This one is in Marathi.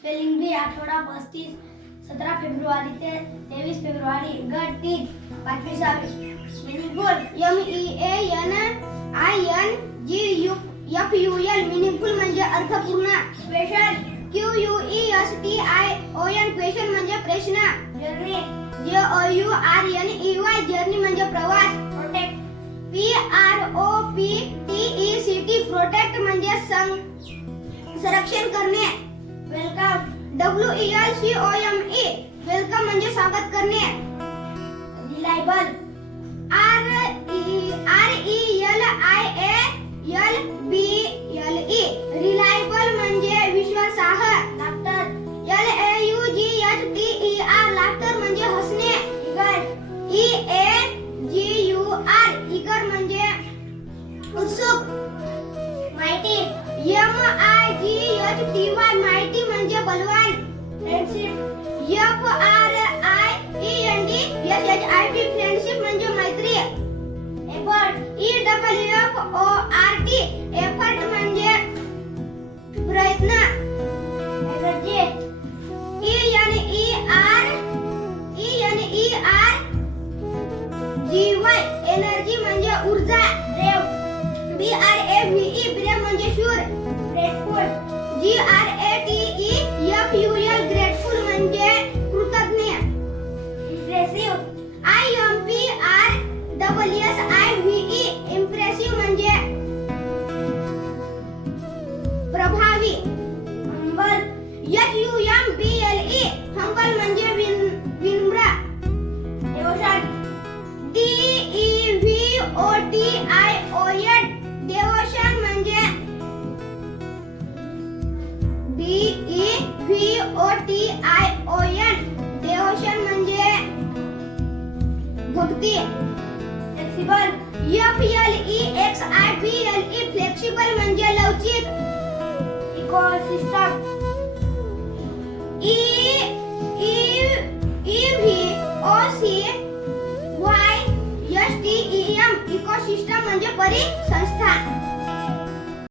स्पेलिंग बी आठवडा 35 17 फेब्रुवारी ते 23 फेब्रुवारी. गट 3 5वी 6वी. मिनिंगफुल MEANINGFUL मिनिंगफुल म्हणजे अर्थपूर्ण. क्वेश्चन QUESTION क्वेश्चन म्हणजे प्रश्न. जर्नी JOURNEY जर्नी म्हणजे प्रवास. प्रोटेक्ट PROPTECT प्रोटेक्ट म्हणजे संरक्षण करणे. वेलकम WELCOME वेलकम म्हणजे स्वागत करणे. रिलायबल RELIABLE रिलायबल म्हणजे विश्वासार्ह. लाफ्टर LAUGHTER लाफ्टर म्हणजे हसणे. EAGUR इगर म्हणजे उत्सुक. माहिती MIGHTY माहिती म्हणजे बलवान. फ्रेंडशिप FRIENDSHIP फ्रेंडशिप म्हणजे मैत्री. एफर्ट EFFORT एफर्ट म्हणजे प्रयत्न. एनर्जी ENERGY एनर्जी म्हणजे ऊर्जा. ब्रेव BRAVE ब्रेव म्हणजे शूर. ग्रेटफुल GRATEFUL ग्रेटफुल म्हणजे कृतज्ञ. इम्प्रेसिव्ह IMPRSSIVE इम्प्रेसिव्ह म्हणजे प्रभावी. हंबल HUMBLE हंबल म्हणजे विनम्र. डिवोशन DEVOTION डिवोशन म्हणजे DEVOTION डिवोशन म्हणजे भक्ती. फ्लेक्सिबल FLEXIBLE फ्लेक्सिबल म्हणजे लवचिक. इकोसिस्टम EVOCYSTEM इकोसिस्टम म्हणजे परिसंस्था.